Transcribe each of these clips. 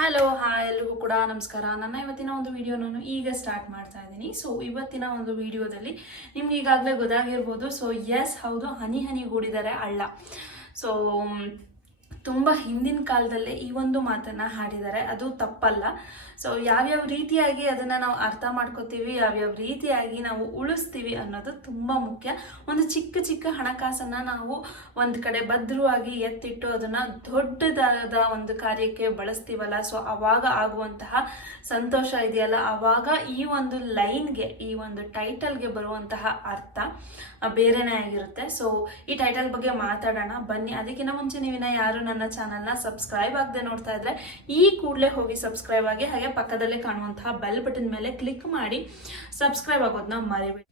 Hello hi ಎಲ್ರಿಗೂ ಕೂಡ ನಮಸ್ಕಾರ. ನನ್ನ ಇವತ್ತಿನ ಒಂದು ವಿಡಿಯೋ ನಾನು ಈಗ ಸ್ಟಾರ್ಟ್ ಮಾಡ್ತಾ ಇದ್ದೀನಿ. ಸೊ ಇವತ್ತಿನ ಒಂದು ವಿಡಿಯೋದಲ್ಲಿ ನಿಮ್ಗೆ ಈಗಾಗಲೇ ಗೊತ್ತಾಗಿರ್ಬೋದು. ಸೊ ಎಸ್, ಹೌದು, ಹನಿ ಗೂಡಿದರೆ ಹಳ್ಳ. ಸೊ ತುಂಬ ಹಿಂದಿನ ಕಾಲದಲ್ಲೇ ಈ ಒಂದು ಮಾತನ್ನ ಹಾಡಿದ್ದಾರೆ. ಅದು ತಪ್ಪಲ್ಲ. ಸೊ ಯಾವ್ಯಾವ ರೀತಿಯಾಗಿ ಅದನ್ನ ನಾವು ಅರ್ಥ ಮಾಡ್ಕೋತೀವಿ, ಯಾವ್ಯಾವ ರೀತಿಯಾಗಿ ನಾವು ಉಳಿಸ್ತೀವಿ ಅನ್ನೋದು ತುಂಬಾ ಮುಖ್ಯ. ಒಂದು ಚಿಕ್ಕ ಚಿಕ್ಕ ಹಣಕಾಸನ್ನ ನಾವು ಒಂದ್ ಕಡೆ ಭದ್ರವಾಗಿ ಎತ್ತಿಟ್ಟು ಅದನ್ನ ದೊಡ್ಡದಾದ ಒಂದು ಕಾರ್ಯಕ್ಕೆ ಬಳಸ್ತೀವಲ್ಲ, ಸೊ ಅವಾಗ ಆಗುವಂತಹ ಸಂತೋಷ ಇದೆಯಲ್ಲ, ಅವಾಗ ಈ ಒಂದು ಲೈನ್ಗೆ, ಈ ಒಂದು ಟೈಟಲ್ಗೆ ಬರುವಂತಹ ಅರ್ಥ ಬೇರೆನೇ ಆಗಿರುತ್ತೆ. ಸೊ ಈ ಟೈಟಲ್ ಬಗ್ಗೆ ಮಾತಾಡೋಣ ಬನ್ನಿ. ಅದಕ್ಕಿಂತ ಮುಂಚೆ ನೀವಿನ ಯಾರು ನನ್ನ ಚಾನಲ್ನ ಸಬ್ಸ್ಕ್ರೈಬ್ ಆಗದೆ ನೋಡ್ತಾ ಇದ್ರೆ ಈ ಕೂಡಲೇ ಹೋಗಿ ಸಬ್ಸ್ಕ್ರೈಬ್ ಆಗಿ, ಹಾಗೆ ಪಕ್ಕದಲ್ಲೇ ಕಾಣುವಂತಹ ಬೆಲ್ ಬಟನ್ ಮೇಲೆ ಕ್ಲಿಕ್ ಮಾಡಿ ಸಬ್ಸ್ಕ್ರೈಬ್ ಆಗೋದನ್ನ ಮರಿಬೇಡಿ.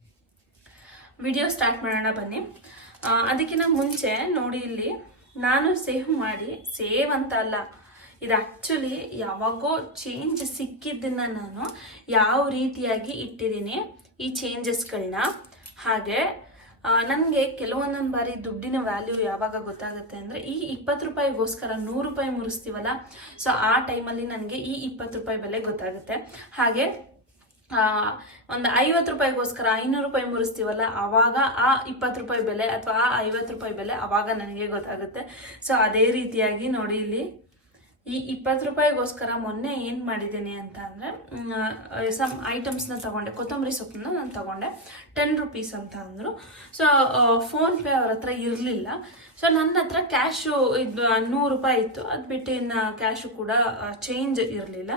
ವಿಡಿಯೋ ಸ್ಟಾರ್ಟ್ ಮಾಡೋಣ ಬನ್ನಿ. ಅದಕ್ಕಿಂತ ಮುಂಚೆ ನೋಡಿ, ಇಲ್ಲಿ ನಾನು ಸೇವ್ ಅಂತ ಅಲ್ಲ, ಇದು ಆಕ್ಚುಲಿ ಯಾವಾಗೋ ಚೇಂಜ್ ಸಿಕ್ಕಿದ್ದನ್ನ ನಾನು ಯಾವ ರೀತಿಯಾಗಿ ಇಟ್ಟಿದ್ದೀನಿ ಈ ಚೇಂಜಸ್ಗಳನ್ನ. ಹಾಗೆ ನನಗೆ ಕೆಲವೊಂದೊಂದು ಬಾರಿ ದುಡ್ಡಿನ ವ್ಯಾಲ್ಯೂ ಯಾವಾಗ ಗೊತ್ತಾಗುತ್ತೆ ಅಂದರೆ, ಈ 20 ರೂಪಾಯಿಗೋಸ್ಕರ 100 ರೂಪಾಯಿ ಮುರಿಸ್ತೀವಲ್ಲ, ಸೊ ಆ ಟೈಮಲ್ಲಿ ನನಗೆ ಈ 20 ರೂಪಾಯಿ ಬೆಲೆ ಗೊತ್ತಾಗುತ್ತೆ. ಹಾಗೆ ಒಂದು 50 ರೂಪಾಯಿಗೋಸ್ಕರ 500 ರೂಪಾಯಿ ಮುರಿಸ್ತೀವಲ್ಲ, ಆವಾಗ ಆ 20 ರೂಪಾಯಿ ಬೆಲೆ ಅಥವಾ ಆ 50 ರೂಪಾಯಿ ಬೆಲೆ ಆವಾಗ ನನಗೆ ಗೊತ್ತಾಗುತ್ತೆ. ಸೊ ಅದೇ ರೀತಿಯಾಗಿ ನೋಡಿ, ಇಲ್ಲಿ ಈ 20 ರೂಪಾಯಿಗೋಸ್ಕರ ಮೊನ್ನೆ ಏನು ಮಾಡಿದ್ದೀನಿ ಅಂತ ಅಂದರೆ, ಸಮ್ ಐಟಮ್ಸ್ನ ತಗೊಂಡೆ. ಕೊತ್ತಂಬರಿ ಸೊಪ್ಪನ್ನ ನಾನು ತಗೊಂಡೆ, 10 ರೂಪೀಸ್ ಅಂತ ಅಂದರು. ಸೊ ಫೋನ್ಪೇ ಅವ್ರ ಹತ್ರ ಇರಲಿಲ್ಲ. ಸೊ ನನ್ನ ಹತ್ರ ಕ್ಯಾಶು ಇದು 100 ರೂಪಾಯಿ ಇತ್ತು. ಅದು ಬಿಟ್ಟು ಇನ್ನು ಕ್ಯಾಶು ಕೂಡ ಚೇಂಜ್ ಇರಲಿಲ್ಲ.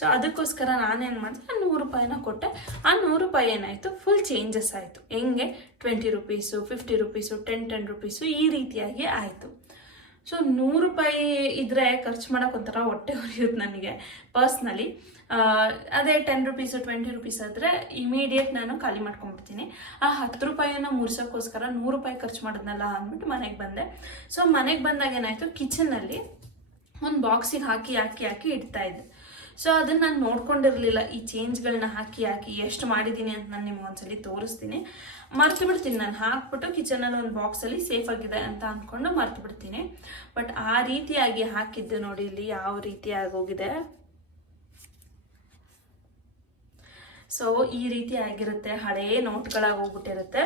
ಸೊ ಅದಕ್ಕೋಸ್ಕರ ನಾನೇನು ಮಾಡಿದೆ, 100 ರೂಪಾಯಿನ ಕೊಟ್ಟೆ. ಆ 100 ರೂಪಾಯಿ ಏನಾಯಿತು, ಫುಲ್ ಚೇಂಜಸ್ ಆಯಿತು. ಹೆಂಗೆ 20 ರೂಪೀಸು, 50 ರೂಪೀಸು, 10 ರೂಪೀಸು ಈ ರೀತಿಯಾಗಿ ಆಯಿತು. ಸೊ 100 ರೂಪಾಯಿ ಇದ್ರೆ ಖರ್ಚು ಮಾಡೋಕೆ ಒಂಥರ ಹೊಟ್ಟೆ ಹೊರೆಯುತ್ತೆ ನನಗೆ ಪರ್ಸ್ನಲಿ. ಅದೇ 10 ರೂಪೀಸು, 20 ರೂಪೀಸ್ ಆದರೆ ಇಮಿಡಿಯೇಟ್ ನಾನು ಖಾಲಿ ಮಾಡ್ಕೊಂಡ್ಬಿಡ್ತೀನಿ. ಆ 10 ರೂಪಾಯಿನ ಮುರ್ಸೋಕ್ಕೋಸ್ಕರ 100 ರೂಪಾಯಿ ಖರ್ಚು ಮಾಡೋದ್ನಲ್ಲ ಅಂದ್ಬಿಟ್ಟು ಮನೆಗೆ ಬಂದೆ. ಸೊ ಮನೆಗೆ ಬಂದಾಗ ಏನಾಯಿತು, ಕಿಚನ್ನಲ್ಲಿ ಒಂದು ಬಾಕ್ಸಿಗೆ ಹಾಕಿ ಇಡ್ತಾ ಇದ್ದೆ. ಸೊ ಅದನ್ನ ನಾನು ನೋಡ್ಕೊಂಡಿರ್ಲಿಲ್ಲ. ಈ ಚೇಂಜ್ಗಳನ್ನ ಹಾಕಿ ಎಷ್ಟು ಮಾಡಿದ್ದೀನಿ ಅಂತ ನಾನು ನಿಮ್ಗೆ ಒಂದ್ಸಲಿ ತೋರಿಸ್ತೀನಿ. ಮರ್ತು ಬಿಡ್ತೀನಿ, ನಾನು ಹಾಕ್ಬಿಟ್ಟು ಕಿಚನಲ್ಲಿ ಒಂದು ಬಾಕ್ಸಲ್ಲಿ ಸೇಫ್ ಆಗಿದೆ ಅಂತ ಅಂದ್ಕೊಂಡು ಮರ್ತು ಬಿಡ್ತೀನಿ. ಬಟ್ ಆ ರೀತಿಯಾಗಿ ಹಾಕಿದ್ದೆ ನೋಡಿ, ಇಲ್ಲಿ ಯಾವ ರೀತಿಯಾಗಿ ಹೋಗಿದೆ. ಸೊ ಈ ರೀತಿ ಆಗಿರುತ್ತೆ, ಹಳೇ ನೋಟ್ಗಳಾಗಿ ಹೋಗ್ಬಿಟ್ಟಿರುತ್ತೆ.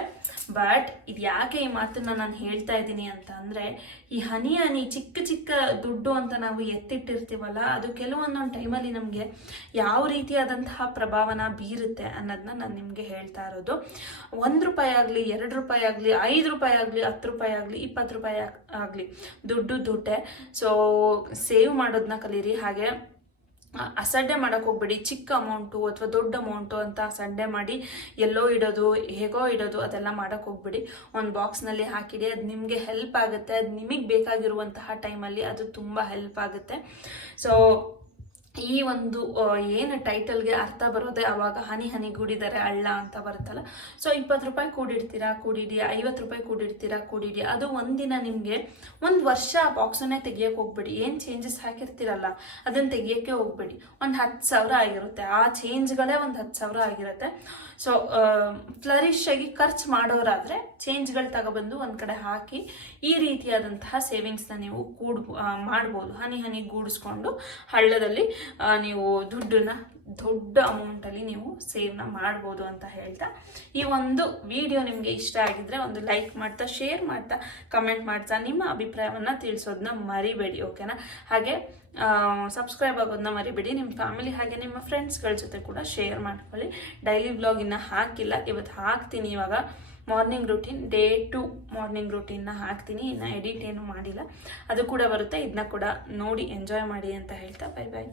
ಬಟ್ ಇದು ಯಾಕೆ ಈ ಮಾತನ್ನ ನಾನು ಹೇಳ್ತಾ ಇದ್ದೀನಿ ಅಂತ ಅಂದರೆ, ಈ ಹನಿ ಚಿಕ್ಕ ಚಿಕ್ಕ ದುಡ್ಡು ಅಂತ ನಾವು ಎತ್ತಿಟ್ಟಿರ್ತೀವಲ್ಲ, ಅದು ಕೆಲವೊಂದೊಂದು ಟೈಮಲ್ಲಿ ನಮಗೆ ಯಾವ ರೀತಿಯಾದಂತಹ ಪ್ರಭಾವನ ಬೀರುತ್ತೆ ಅನ್ನೋದನ್ನ ನಾನು ನಿಮಗೆ ಹೇಳ್ತಾ ಇರೋದು. 1 ರೂಪಾಯಿ ಆಗಲಿ, 2 ರೂಪಾಯಿ ಆಗಲಿ, 5 ರೂಪಾಯಿ ಆಗಲಿ, 10 ರೂಪಾಯಿ ಆಗಲಿ, 20 ರೂಪಾಯಿ ಆಗಲಿ, ದುಡ್ಡೇ. ಸೊ ಸೇವ್ ಮಾಡೋದನ್ನ ಕಲೀರಿ. ಹಾಗೆ ಅಸಡ್ಡೆ ಮಾಡೋಕೆ ಹೋಗ್ಬೇಡಿ. ಚಿಕ್ಕ ಅಮೌಂಟು ಅಥವಾ ದೊಡ್ಡ ಅಮೌಂಟು ಅಂತ ಅಸಡ್ಡೆ ಮಾಡಿ ಎಲ್ಲೋ ಇಡೋದು, ಹೇಗೋ ಇಡೋದು, ಅದೆಲ್ಲ ಮಾಡೋಕೆ ಹೋಗ್ಬೇಡಿ. ಒಂದು ಬಾಕ್ಸ್ನಲ್ಲಿ ಹಾಕಿಡಿ, ಅದು ನಿಮಗೆ ಹೆಲ್ಪ್ ಆಗುತ್ತೆ. ಅದು ನಿಮಗೆ ಬೇಕಾಗಿರುವಂತಹ ಟೈಮಲ್ಲಿ ಅದು ತುಂಬ ಹೆಲ್ಪ್ ಆಗುತ್ತೆ. ಸೊ ಈ ಒಂದು ಏನು ಟೈಟಲ್ಗೆ ಅರ್ಥ ಬರೋದೆ ಅವಾಗ ಹನಿ ಗೂಡಿದರೆ ಹಳ್ಳ ಅಂತ ಬರುತ್ತಲ್ಲ. ಸೊ 20 ರೂಪಾಯಿ ಕೂಡಿಡಿ, 50 ರೂಪಾಯಿ ಕೂಡಿಡಿ. ಅದು ಒಂದಿನ ನಿಮಗೆ 1 ವರ್ಷ ಆ ಬಾಕ್ಸನ್ನೇ ತೆಗಿಯೋಕೆ ಹೋಗ್ಬೇಡಿ. ಏನು ಚೇಂಜಸ್ ಹಾಕಿರ್ತೀರಲ್ಲ ಅದನ್ನು ತೆಗಿಯೋಕ್ಕೆ ಹೋಗ್ಬೇಡಿ. ಒಂದು 10,000 ಆಗಿರುತ್ತೆ, ಆ ಚೇಂಜ್ಗಳೇ ಒಂದು 10,000 ಆಗಿರುತ್ತೆ. ಸೊ ಫ್ಲರಿಶ್ ಆಗಿ ಖರ್ಚು ಮಾಡೋರಾದರೆ ಚೇಂಜ್ಗಳು ತಗೊಬಂದು ಒಂದು ಕಡೆ ಹಾಕಿ ಈ ರೀತಿಯಾದಂತಹ ಸೇವಿಂಗ್ಸ್ನ ನೀವು ಮಾಡ್ಬೋದು. ಹನಿ ಗೂಡಿಸ್ಕೊಂಡು ಹಳ್ಳದಲ್ಲಿ ನೀವು ದುಡ್ಡನ್ನ ದೊಡ್ಡ ಅಮೌಂಟಲ್ಲಿ ನೀವು ಸೇವ್ನ ಮಾಡ್ಬೋದು ಅಂತ ಹೇಳ್ತಾ, ಈ ಒಂದು ವಿಡಿಯೋ ನಿಮಗೆ ಇಷ್ಟ ಆಗಿದ್ರೆ ಒಂದು ಲೈಕ್ ಮಾಡ್ತಾ, ಶೇರ್ ಮಾಡ್ತಾ, ಕಮೆಂಟ್ ಮಾಡ್ತಾ ನಿಮ್ಮ ಅಭಿಪ್ರಾಯವನ್ನು ತಿಳಿಸೋದನ್ನ ಮರಿಬೇಡಿ, ಓಕೆನಾ? ಹಾಗೆ ಸಬ್ಸ್ಕ್ರೈಬ್ ಆಗೋದನ್ನ ಮರಿಬೇಡಿ. ನಿಮ್ಮ ಫ್ಯಾಮಿಲಿ ಹಾಗೆ ನಿಮ್ಮ ಫ್ರೆಂಡ್ಸ್ಗಳ ಜೊತೆ ಕೂಡ ಶೇರ್ ಮಾಡ್ಕೊಳ್ಳಿ. ಡೈಲಿ ವ್ಲಾಗ್ ಇನ್ನೂ ಹಾಕಿಲ್ಲ, ಇವತ್ತು ಹಾಕ್ತೀನಿ. ಇವಾಗ ಮಾರ್ನಿಂಗ್ ರೂಟೀನ್, ಡೇ 2 ಮಾರ್ನಿಂಗ್ ರೂಟೀನ್ನ ಹಾಕ್ತೀನಿ. ಇನ್ನು ಎಡಿಟ್ ಏನು ಮಾಡಿಲ್ಲ, ಅದು ಕೂಡ ಬರುತ್ತೆ. ಇದನ್ನ ಕೂಡ ನೋಡಿ ಎಂಜಾಯ್ ಮಾಡಿ ಅಂತ ಹೇಳ್ತಾ ಬೈ.